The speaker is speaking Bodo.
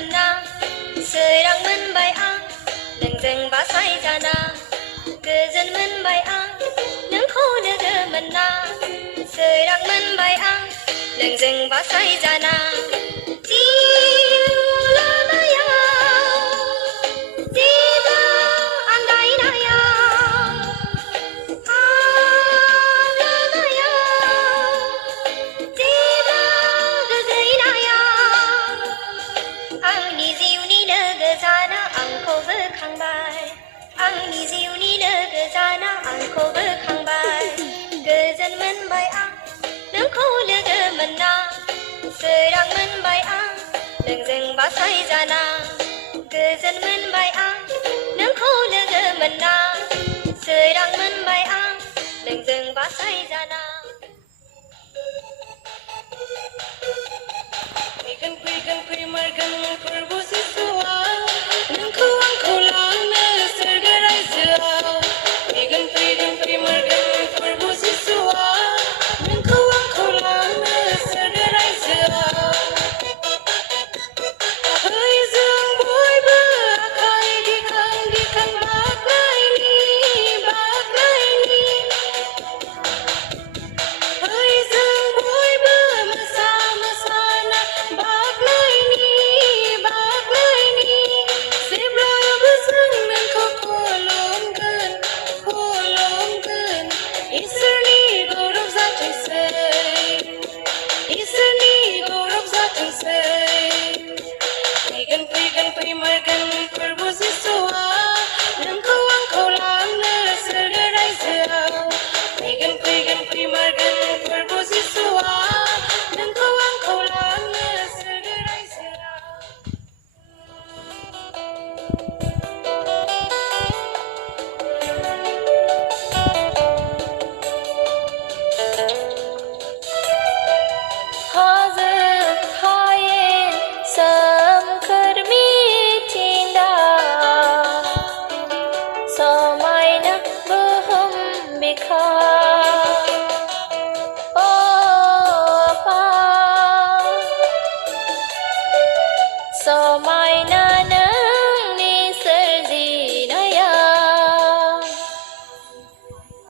मोना सोरां मोनबाय आं नोंजों बासायजाना गोजोन मोनबाय आं नोंखौ लोगो मोनना सोरां मोनबाय आं नोंजों बासायजाना आंनि जिउनि लोगो जाना आंखौ बोखांबाय गोजोन मोनबाय आं नोंखौ लोगो मोनना सोरां मोनबाय आं नोंजों बासायजाना गोजोन मोनबाय आं नोंखौ लोगो मोनना सोरां मोनबाय आं नोंजों बासायजाना फैगोन फैगोन फैमारगोन फोरबो जिसुआ नोंखौ आंखौ लांनो सोरगो रायजोआव फैगोन फैगोन फैमारगोन फोरबो जिसुआ नोंखौ आंखौ लांनो सोरगो रायजोआव फै जों बयबो आखाइ दिखां दिखां बाख्नायनि फै जों बयबो मोसा मोसाना बाख्नायनि जेब्लाबो जों नोंखौ खुलुमगोन इसोरनि गौरव जाथोंसै इसोरनि गौरव जाथोंसै फैगोन फैगोन फैमारगोन फोरबो जिसुआ नोंखौ आंखौ लांनो सोरगो रायजोआव फैगोन फैगोन फैमारगोन फोरबो जिसुआ नोंखौ आंखौ लांनो सोरगो रायजोआव हाजो हायेन सोमखोर मिथिंगा समायना बुहुम बिखा समायना